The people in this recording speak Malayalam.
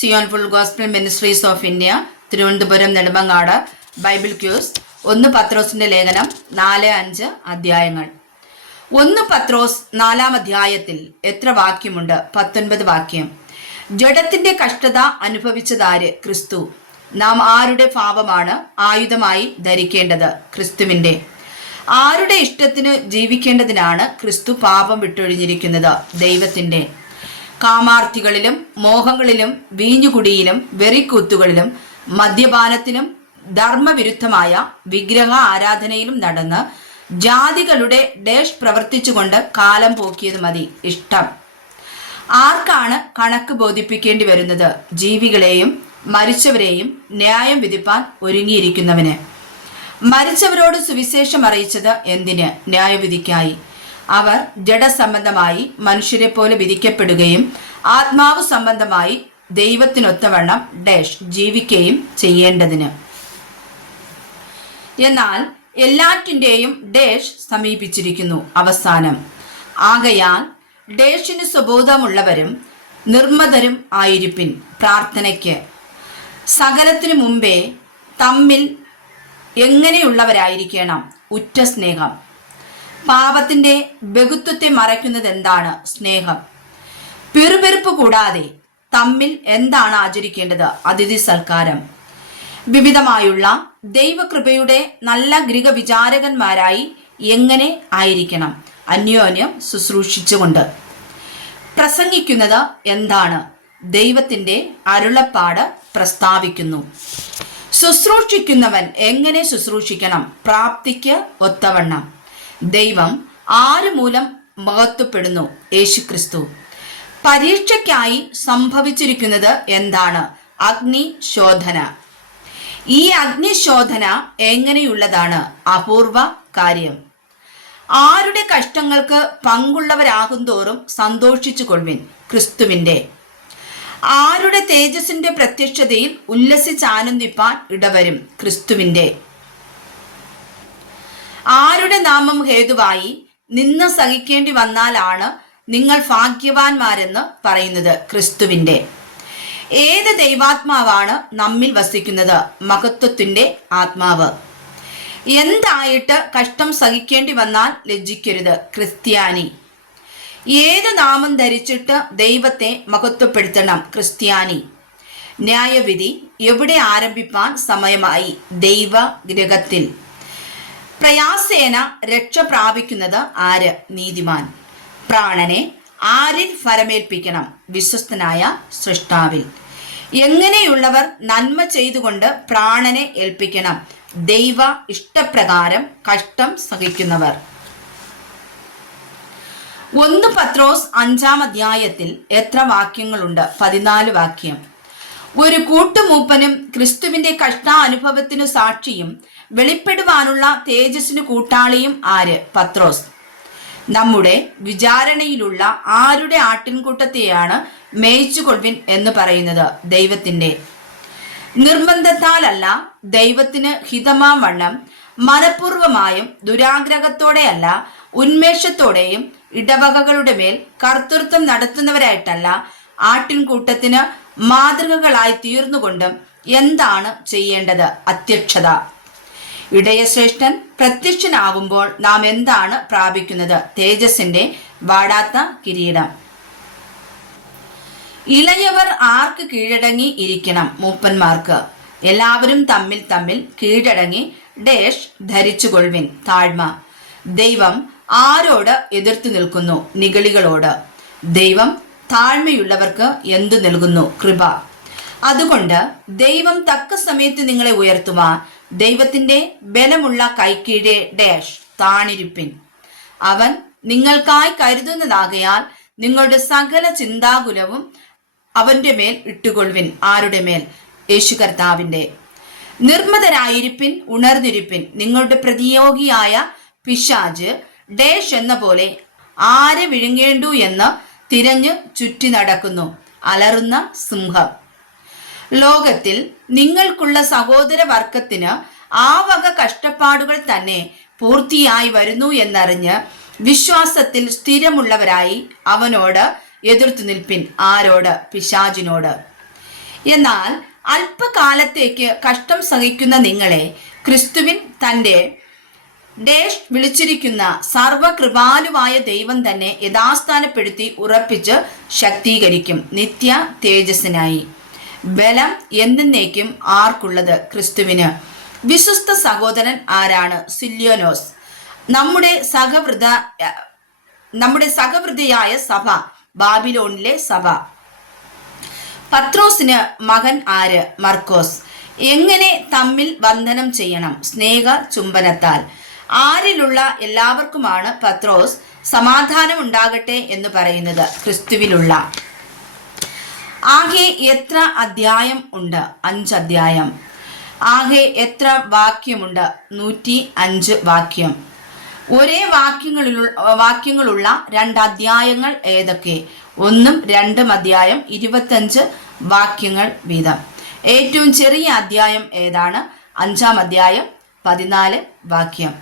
Zion full gospel ministries of India, Thiruvananthapuram Nedumangad. Bible quiz. 1 പത്രോസിന്റെ ലേഖനം 4-5 അധ്യായങ്ങൾ. 1 പത്രോസ് 4-ാം അധ്യായത്തിൽ എത്ര വാക്യമുണ്ട്? 19 വാക്യം. ജഡത്തിന്റെ കഷ്ടത അനുഭവിച്ചതാര്? ക്രിസ്തു. നാം ആരുടെ പാപമാണ് ആയുധമായി ധരിക്കേണ്ടത്? ക്രിസ്തുവിന്റെ. ആരുടെ ഇഷ്ടത്തിന് ജീവിക്കേണ്ടതിനാണ് ക്രിസ്തു പാപം വിട്ടൊഴിഞ്ഞിരിക്കുന്നത്? ദൈവത്തിന്റെ. കാമാർത്ഥികളിലും മോഹങ്ങളിലും വീഞ്ഞുകുടിയിലും വെറിക്കൂത്തുകളിലും മദ്യപാനത്തിലും ധർമ്മവിരുദ്ധമായ വിഗ്രഹ ആരാധനയിലും നടന്ന് ജാതികളുടെ ഡേഷ് പ്രവർത്തിച്ചുകൊണ്ട് കാലം പോക്കിയത് മതി. ഇഷ്ടം. ആർക്കാണ് കണക്ക് ബോധിപ്പിക്കേണ്ടി വരുന്നത്? ജീവികളെയും മരിച്ചവരെയും ന്യായം വിധിപ്പാൻ ഒരുങ്ങിയിരിക്കുന്നവന്. മരിച്ചവരോട് സുവിശേഷം അറിയിച്ചത് എന്തിന്? ന്യായവിധിക്കായി. അവർ ജഡസംബന്ധമായി മനുഷ്യരെ പോലെ വിധിക്കപ്പെടുകയും ആത്മാവ് സംബന്ധമായി ദൈവത്തിനൊത്തവണ്ണം ഡേഷ് ജീവിക്കുകയും ചെയ്യേണ്ടതിന്. എന്നാൽ എല്ലാറ്റിൻ്റെയും ഡേഷ് സമീപിച്ചിരിക്കുന്നു അവസാനം. ആകയാൽ ഡേഷിന് സ്വബോധമുള്ളവരും നിർമ്മതരും ആയിരിപ്പിൻ. പ്രാർത്ഥനയ്ക്ക്. സകലത്തിനു മുമ്പേ തമ്മിൽ എങ്ങനെയുള്ളവരായിരിക്കണം? ഉറ്റ സ്നേഹം. പാപത്തിന്റെ ബഹുത്വത്തെ മറയ്ക്കുന്നത് എന്താണ്? സ്നേഹം. പിറുപിറുപ്പ് കൂടാതെ തമ്മിൽ എന്താണ് ആചരിക്കേണ്ടത്? അതിഥി സൽക്കാരം. വിവിധമായുള്ള ദൈവകൃപയുടെ നല്ല ഗൃഹവിചാരകന്മാരായി എങ്ങനെ ആയിരിക്കണം? അന്യോന്യം ശുശ്രൂഷിച്ചുകൊണ്ട്. പ്രസംഗിക്കുന്നത് എന്താണ്? ദൈവത്തിന്റെ അരുളപ്പാട് പ്രസ്താവിക്കുന്നു. ശുശ്രൂഷിക്കുന്നവൻ എങ്ങനെ ശുശ്രൂഷിക്കണം? പ്രാപ്തിക്ക് ഒത്തവണ്ണം. ദൈവം ആര് മൂലം മഹത്വപ്പെടുന്നു? യേശുക്രിസ്തു. പരീക്ഷയ്ക്കായി സംഭവിച്ചിരിക്കുന്നത് എന്താണ്? അഗ്നിശോധന. ഈ അഗ്നിശോധന എങ്ങനെയുള്ളതാണ്? അപൂർവ കാര്യം. ആരുടെ കഷ്ടങ്ങൾക്ക് പങ്കുള്ളവരാകും തോറും സന്തോഷിച്ചു കൊള്ളുവിൻ. ക്രിസ്തുവിന്റെ. ആരുടെ തേജസ്സിന്റെ പ്രത്യക്ഷതയിൽ ഉല്ലസിച്ചാനന്ദിപ്പാൻ ഇടവരും? ക്രിസ്തുവിന്റെ. ആരുടെ നാമം ഹേതുവായി നിന്ന സഹിക്കേണ്ടി വന്നാലാണ് നിങ്ങൾ ഭാഗ്യവാന്മാരെന്ന് പറയുന്നത്? ക്രിസ്തുവിന്റെ. ഏത് ദൈവാത്മാവാണ് നമ്മിൽ വസിക്കുന്നത്? മഹത്വത്തിന്റെ ആത്മാവ്. എന്തായിട്ട് കഷ്ടം സഹിക്കേണ്ടി വന്നാൽ ലജ്ജിക്കരുത്? ക്രിസ്ത്യാനി. ഏത് നാമം ധരിച്ചിട്ട് ദൈവത്തെ മഹത്വപ്പെടുത്തണം? ക്രിസ്ത്യാനി. ന്യായവിധി എവിടെ ആരംഭിപ്പാൻ സമയമായി? ദൈവഗൃഹത്തിൽ. പ്രയാസേന രക്ഷ പ്രാപിക്കുന്നത് ആര്? നീതിമാൻ. പ്രാണനെ ആരിൽ ഫലമേൽപ്പിക്കണം? വിശ്വസ്തനായ സൃഷ്ടാവിൽ. എങ്ങനെയുള്ളവർ നന്മ ചെയ്തുകൊണ്ട് പ്രാണനെ ഏൽപ്പിക്കണം? ദൈവ ഇഷ്ടപ്രകാരം കഷ്ടം സഹിക്കുന്നവർ. 1 പത്രോസ് 5-ാം അധ്യായത്തിൽ എത്ര വാക്യങ്ങളുണ്ട്? 14 വാക്യം. ഒരു കൂട്ടുമൂപ്പനും ക്രിസ്തുവിന്റെ കഷ്ടാനുഭവത്തിനു സാക്ഷിയും വെളിപ്പെടുവാനുള്ള തേജസ്സിനു കൂട്ടാളിയും ആര്? പത്രോസ്. നമ്മുടെ വിചാരണയിലുള്ള ആരുടെ ആട്ടിൻകൂട്ടത്തെയാണ് മേയിച്ചുകൊള്ളുവിൻ എന്ന് പറയുന്നത്? ദൈവത്തിന്റെ. നിർബന്ധത്താലല്ല, ദൈവത്തിന് ഹിതമാം വണ്ണം മനഃപൂർവമായും ദുരാഗ്രഹത്തോടെയല്ല, ഉന്മേഷത്തോടെയും ഇടവകകളുടെ മേൽ കർത്തൃത്വം നടത്തുന്നവരായിട്ടല്ല, ആട്ടിൻകൂട്ടത്തിന് മാതൃകകളായി തീർന്നുകൊണ്ടും എന്താണ് ചെയ്യേണ്ടത്? അധ്യക്ഷത. ഇടയശ്രേഷ്ഠൻ പ്രത്യക്ഷനാകുമ്പോൾ നാം എന്താണ് പ്രാപിക്കുന്നത്? തേജസ്സിന്റെ വാടാത്ത കിരീടം. ഇളയവർ ആർക്ക് കീഴടങ്ങി ഇരിക്കണം? മൂപ്പന്മാർക്ക്. എല്ലാവരും തമ്മിൽ തമ്മിൽ കീഴടങ്ങി ഡേഷ് ധരിച്ചുകൊള്ളുവിൻ. താഴ്മ. ദൈവം ആരോട് എതിർത്തു നിൽക്കുന്നു? നിഗളികളോട്. ദൈവം താഴ്മയുള്ളവർക്ക് എന്തു നൽകുന്നു? കൃപ. അതുകൊണ്ട് ദൈവം തക്ക സമയത്ത് നിങ്ങളെ ഉയർത്തുവാൻ ദൈവത്തിന്റെ ബലമുള്ള കൈക്കീഴെ ഡേഷ് താണിരിപ്പിൻ. അവൻ നിങ്ങൾക്കായി കരുതുന്നതാകയാൽ നിങ്ങളുടെ സകല ചിന്താകുലവും അവന്റെ മേൽ ഇട്ടുകൊള്ളുവിൻ. ആരുടെ മേൽ? യേശു കർത്താവിന്റെ. നിർമ്മതരായിരിപ്പിൻ, ഉണർന്നിരിപ്പിൻ. നിങ്ങളുടെ പ്രതിയോഗിയായ പിശാച് ഡേഷ് എന്ന പോലെ ആരെ വിഴുങ്ങേണ്ടു എന്ന് തിരഞ്ഞു ചുറ്റി നടക്കുന്നു. അലറുന്ന സിംഹം. ലോകത്തിൽ നിങ്ങൾക്കുള്ള സഹോദര വർഗത്തിന് ആ വക കഷ്ടപ്പാടുകൾ തന്നെ പൂർത്തിയായി വരുന്നു എന്നറിഞ്ഞ് വിശ്വാസത്തിൽ സ്ഥിരമുള്ളവരായി അവനോട് എതിർത്തു നിൽപ്പിൻ. ആരോട്? പിശാചിനോട്. എന്നാൽ അല്പകാലത്തേക്ക് കഷ്ടം സഹിക്കുന്ന നിങ്ങളെ ക്രിസ്തുവിൻ തൻ്റെ ഡേഷ് വിളിച്ചിരിക്കുന്ന സർവകൃപാലുവായ ദൈവം തന്നെ യഥാസ്ഥാനപ്പെടുത്തി ഉറപ്പിച്ച് ശക്തീകരിക്കും നിത്യ തേജസ്സിനായി. ബലം എന്നേക്കും ആർക്കുള്ളത്? ക്രിസ്തുവിന്. വിശ്വസ്ത സഹോദരൻ ആരാണ്? സില്യോനോസ്. നമ്മുടെ സഹവൃതിയായ സഭ, ബാബിലോണിലെ സഭ. പത്രോസിന് മകൻ ആര്? മർക്കോസ്. എങ്ങനെ തമ്മിൽ വന്ദനം ചെയ്യണം? സ്നേഹ ചുംബനത്താൽ. ആരിലുള്ള എല്ലാവർക്കുമാണ് പത്രോസ് സമാധാനം ഉണ്ടാകട്ടെ എന്ന് പറയുന്നത്? ക്രിസ്തുവിലുള്ള. ആകെ എത്ര അധ്യായം ഉണ്ട്? 5 അധ്യായം. ആകെ എത്ര വാക്യമുണ്ട്? 105 വാക്യം. ഒരേ വാക്യങ്ങളുള്ള 2 അധ്യായങ്ങൾ ഏതൊക്കെ? 1ഉം 2ഉം അധ്യായം 25 വാക്യങ്ങൾ വീതം. ഏറ്റവും ചെറിയ അധ്യായം ഏതാണ്? 5-ാം അധ്യായം 14 വാക്യം.